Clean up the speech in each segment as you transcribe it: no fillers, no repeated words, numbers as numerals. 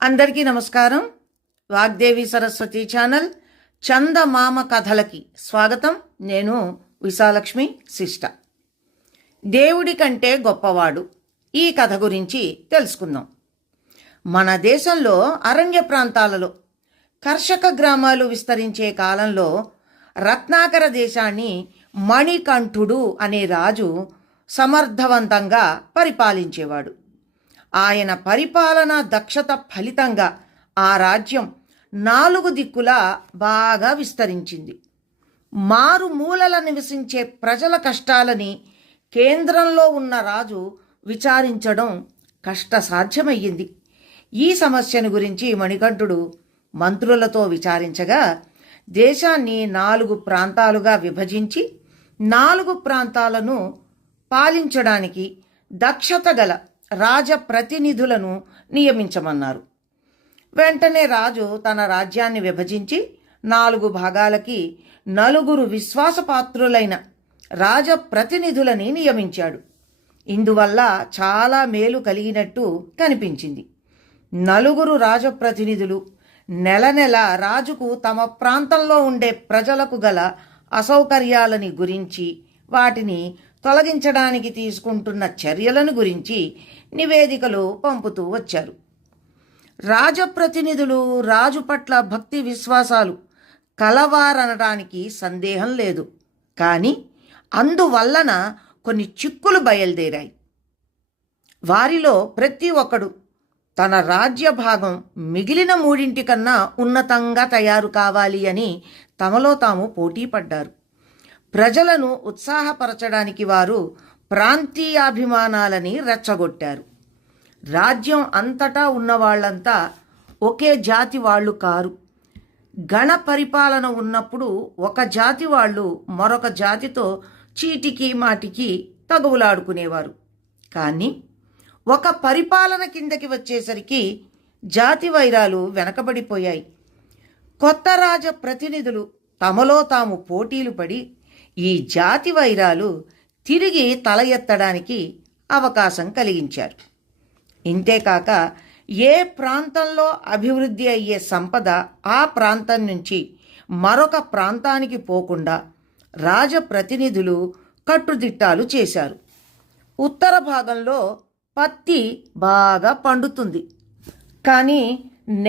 అందరికీ నమస్కారం. వాగ్దేవి సరస్వతి ఛానల్ చందమామ కథలకి స్వాగతం. నేను విశాలక్ష్మి శిష్ట. దేవుడి కంటే గొప్పవాడు ఈ కథ గురించి తెలుసుకుందాం. మన దేశంలో అరణ్య ప్రాంతాలలో కర్షక గ్రామాలు విస్తరించే కాలంలో రత్నాకర దేశాన్ని మణికంఠుడు అనే రాజు సమర్థవంతంగా పరిపాలించేవాడు. ఆయన పరిపాలన దక్షత ఫలితంగా ఆ రాజ్యం 4 దిక్కులా బాగా విస్తరించింది. మారుమూలల నివసించే ప్రజల కష్టాలని కేంద్రంలో ఉన్న రాజు విచారించడం కష్టసాధ్యమయ్యింది. ఈ సమస్యను గురించి మణికంఠుడు మంత్రులతో విచారించగా దేశాన్ని 4 ప్రాంతాలుగా విభజించి 4 ప్రాంతాలను పాలించడానికి దక్షత గల రాజప్రతినిధులను నియమించమన్నారు. వెంటనే రాజు తన రాజ్యాన్ని విభజించి 4 భాగాలకి 4 విశ్వాసపాత్రులైన రాజప్రతినిధులని నియమించాడు. ఇందువల్ల చాలా మేలు కలిగినట్టు కనిపించింది. 4 రాజప్రతినిధులు నెల నెల రాజుకు తమ ప్రాంతంలో ఉండే ప్రజలకు గల అసౌకర్యాలని గురించి, వాటిని తొలగించడానికి తీసుకుంటున్న చర్యలను గురించి నివేదికలు పంపుతూ వచ్చారు. రాజప్రతినిధులు రాజు పట్ల భక్తి విశ్వాసాలు కలవారనడానికి సందేహం లేదు. కానీ అందువలన కొన్ని చిక్కులు బయలుదేరాయి. వారిలో ప్రతి ఒక్కడు తన రాజ్య భాగం మిగిలిన 3 కన్నా ఉన్నతంగా తయారు కావాలి అని తమలో తాము పోటీ పడ్డారు. ప్రజలను ఉత్సాహపరచడానికి వారు ప్రాంతీయాభిమానాలని రెచ్చగొట్టారు. రాజ్యం అంతటా ఉన్నవాళ్లంతా ఒకే జాతి వాళ్ళు కారు. గణ పరిపాలన ఉన్నప్పుడు ఒక జాతి వాళ్ళు మరొక జాతితో చీటికి మాటికి తగువులాడుకునేవారు. కానీ ఒక పరిపాలన కిందకి వచ్చేసరికి జాతి వైరాలు వెనకబడిపోయాయి. కొత్త రాజ ప్రతినిధులు తమలో తాము పోటీలు పడి ఈ జాతి వైరాలు తిరిగి తల ఎత్తడానికి అవకాశం కలిగించారు. ఇంతేకాక ఏ ప్రాంతంలో అభివృద్ధి అయ్యే సంపద ఆ ప్రాంతం నుంచి మరొక ప్రాంతానికి పోకుండా రాజప్రతినిధులు కట్టుదిట్టాలు చేశారు. ఉత్తర భాగంలో పత్తి బాగా పండుతుంది. కానీ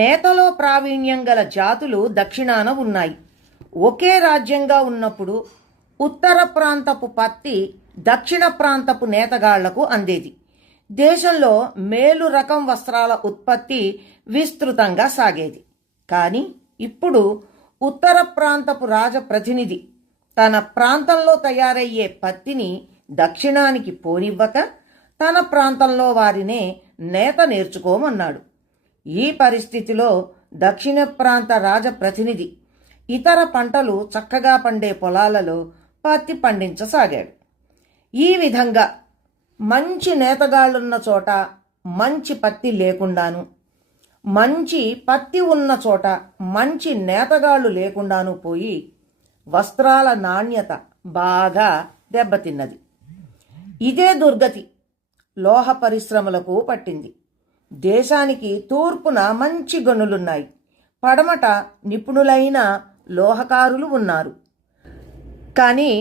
నేతలో ప్రావీణ్యం గల జాతులు దక్షిణాన ఉన్నాయి. ఒకే రాజ్యంగా ఉన్నప్పుడు ఉత్తర ప్రాంతపు పత్తి దక్షిణ ప్రాంతపు నేతగాళ్లకు అందేది. దేశంలో మేలు రకం వస్త్రాల ఉత్పత్తి విస్తృతంగా సాగేది. కానీ ఇప్పుడు ఉత్తర ప్రాంతపు రాజప్రతినిధి తన ప్రాంతంలో తయారయ్యే పత్తిని దక్షిణానికి పోనివ్వక తన ప్రాంతంలో వారినే నేత నేర్చుకోమన్నాడు. ఈ పరిస్థితిలో దక్షిణ ప్రాంత రాజప్రతినిధి ఇతర పంటలు చక్కగా పండే పొలాలలో పత్తి పండించసాగాడు. ఈ విధంగా మంచి నేతగాళ్ళున్న చోట మంచి పత్తి లేకుండాను, మంచి పత్తి ఉన్న చోట మంచి నేతగాళ్ళు లేకుండాను పోయి వస్త్రాల నాణ్యత బాగా దెబ్బతిన్నది. ఇదే దుర్గతి లోహ పరిశ్రమలకు పట్టింది. దేశానికి తూర్పున మంచి గనులున్నాయి. పడమట నిపుణులైన లోహకారులు ఉన్నారు. కానీ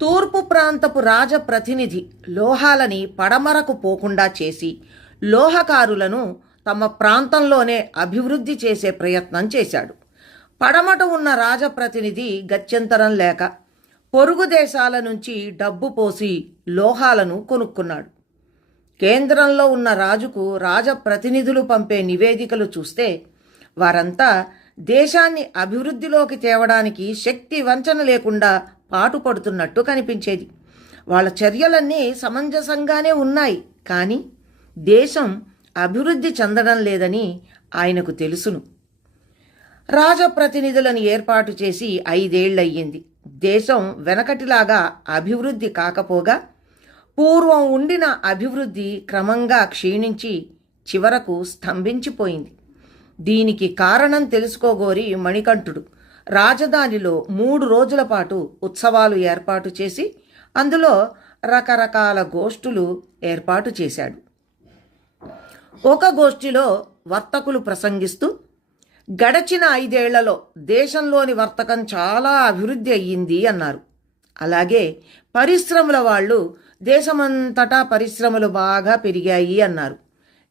తూర్పు ప్రాంతపు రాజప్రతినిధి లోహాలని పడమరకు పోకుండా చేసి లోహకారులను తమ ప్రాంతంలోనే అభివృద్ధి చేసే ప్రయత్నం చేశాడు. పడమట ఉన్న రాజప్రతినిధి గత్యంతరం లేక పొరుగు దేశాల నుంచి డబ్బు పోసి లోహాలను కొనుక్కున్నాడు. కేంద్రంలో ఉన్న రాజుకు రాజప్రతినిధులు పంపే నివేదికలు చూస్తే వారంతా దేశాన్ని అభివృద్ధిలోకి తేవడానికి శక్తి వంచన లేకుండా పాటుపడుతున్నట్టు కనిపించేది. వాళ్ళ చర్యలన్నీ సమంజసంగానే ఉన్నాయి. కానీ దేశం అభివృద్ధి చెందడం లేదని ఆయనకు తెలుసును. రాజప్రతినిధులను ఏర్పాటు చేసి 5 ఏళ్లయ్యింది. దేశం వెనకటిలాగా అభివృద్ధి కాకపోగా పూర్వం ఉండిన అభివృద్ధి క్రమంగా క్షీణించి చివరకు స్తంభించిపోయింది. దీనికి కారణం తెలుసుకోగోరి మణికంఠుడు రాజధానిలో 3 రోజుల పాటు ఉత్సవాలు ఏర్పాటు చేసి అందులో రకరకాల గోష్ఠులు ఏర్పాటు చేశాడు. ఒక గోష్ఠిలో వర్తకులు ప్రసంగిస్తూ గడచిన 5 ఏళ్లలో దేశంలోని వర్తకం చాలా అభివృద్ధి అయ్యింది అన్నారు. అలాగే పరిశ్రమల వాళ్ళు దేశమంతటా పరిశ్రమలు బాగా పెరిగాయి అన్నారు.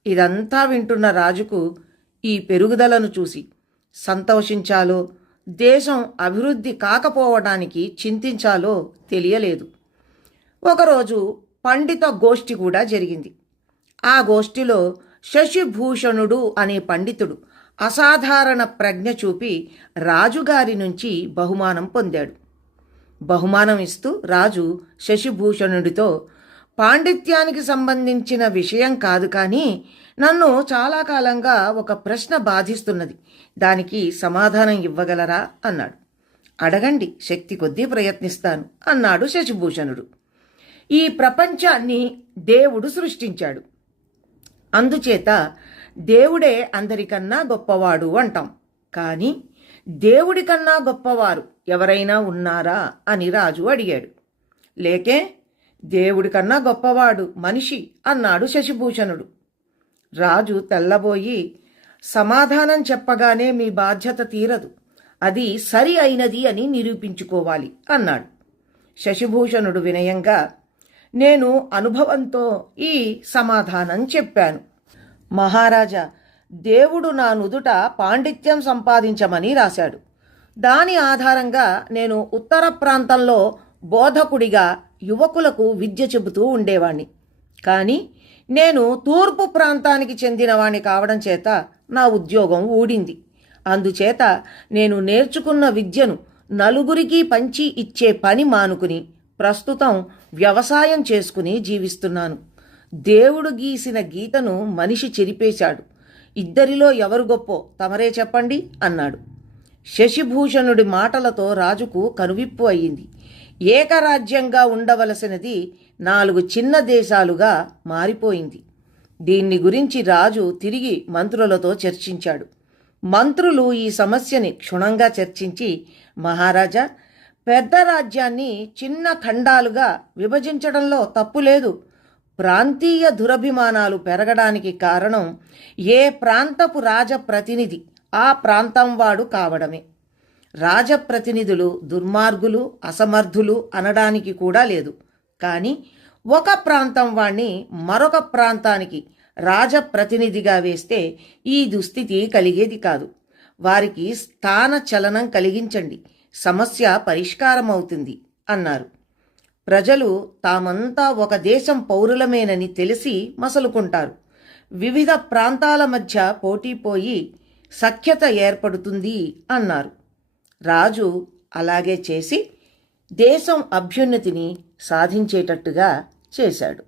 ఇదంతా వింటున్న రాజుకు ఈ పెరుగుదలను చూసి సంతోషించాలో దేశం అభివృద్ధి కాకపోవడానికి చింతించాలో తెలియలేదు. ఒకరోజు పండిత గోష్ఠి కూడా జరిగింది. ఆ గోష్ఠిలో శశిభూషణుడు అనే పండితుడు అసాధారణ ప్రజ్ఞ చూపి రాజుగారి నుంచి బహుమానం పొందాడు. బహుమానం ఇస్తూ రాజు శశిభూషణుడితో, పాండిత్యానికి సంబంధించిన విషయం కాదు, కానీ నన్ను చాలా కాలంగా ఒక ప్రశ్న బాధిస్తున్నది, దానికి సమాధానం ఇవ్వగలరా అన్నాడు. అడగండి, శక్తి కొద్దీ ప్రయత్నిస్తాను అన్నాడు శశిభూషణుడు. ఈ ప్రపంచాన్ని దేవుడు సృష్టించాడు. అందుచేత దేవుడే అందరికన్నా గొప్పవాడు అంటాం. కానీ దేవుడి కన్నా గొప్పవారు ఎవరైనా ఉన్నారా అని రాజు అడిగాడు. లేకే, దేవుడి కన్నా గొప్పవాడు మనిషి అన్నాడు శశిభూషణుడు. రాజు తెల్లబోయి, సమాధానం చెప్పగానే మీ బాధ్యత తీరదు, అది సరి అయినది అని నిరూపించుకోవాలి అన్నాడు. శశిభూషణుడు వినయంగా, నేను అనుభవంతో ఈ సమాధానం చెప్పాను. మహారాజా, దేవుడు నా నుదుట పాండిత్యం సంపాదించమని రాశాడు. దాని ఆధారంగా నేను ఉత్తర ప్రాంతంలో బోధకుడిగా యువకులకు విద్య చెబుతూ ఉండేవాణ్ణి. కానీ నేను తూర్పు ప్రాంతానికి చెందినవాణ్ణి కావడం చేత నా ఉద్యోగం ఊడింది. అందుచేత నేను నేర్చుకున్న విద్యను నలుగురికి పంచి ఇచ్చే పని మానుకుని ప్రస్తుతం వ్యవసాయం చేసుకుని జీవిస్తున్నాను. దేవుడు గీసిన గీతను మనిషి చెరిపేశాడు. ఇద్దరిలో ఎవరు గొప్పో తమరే చెప్పండి అన్నాడు. శశిభూషణుడి మాటలతో రాజుకు కనువిప్పు అయ్యింది. ఏకరాజ్యంగా ఉండవలసినది 4 చిన్న దేశాలుగా మారిపోయింది. దీన్ని గురించి రాజు తిరిగి మంత్రులతో చర్చించాడు. మంత్రులు ఈ సమస్యని క్షుణ్ణంగా చర్చించి, మహారాజా, పెద్ద రాజ్యాన్ని చిన్న ఖండాలుగా విభజించడంలో తప్పు లేదు. ప్రాంతీయ దురభిమానాలు పెరగడానికి కారణం ఏ ప్రాంతపు రాజప్రతినిధి ఆ ప్రాంతం వాడు కావడమే. రాజప్రతినిధులు దుర్మార్గులు, అసమర్థులు అనడానికి కూడా లేదు. కానీ ఒక ప్రాంతం వాణ్ణి మరొక ప్రాంతానికి రాజప్రతినిధిగా వేస్తే ఈ దుస్థితి కలిగేది కాదు. వారికి స్థాన చలనం కలిగించండి, సమస్య పరిష్కారమవుతుంది అన్నారు. ప్రజలు తామంతా ఒక దేశం పౌరులమేనని తెలిసి మసలుకుంటారు. వివిధ ప్రాంతాల మధ్య పోటీపోయి సఖ్యత ఏర్పడుతుంది అన్నారు. రాజు అలాగే చేసి దేశం అభ్యున్నతిని సాధించేటట్టుగా చేశాడు.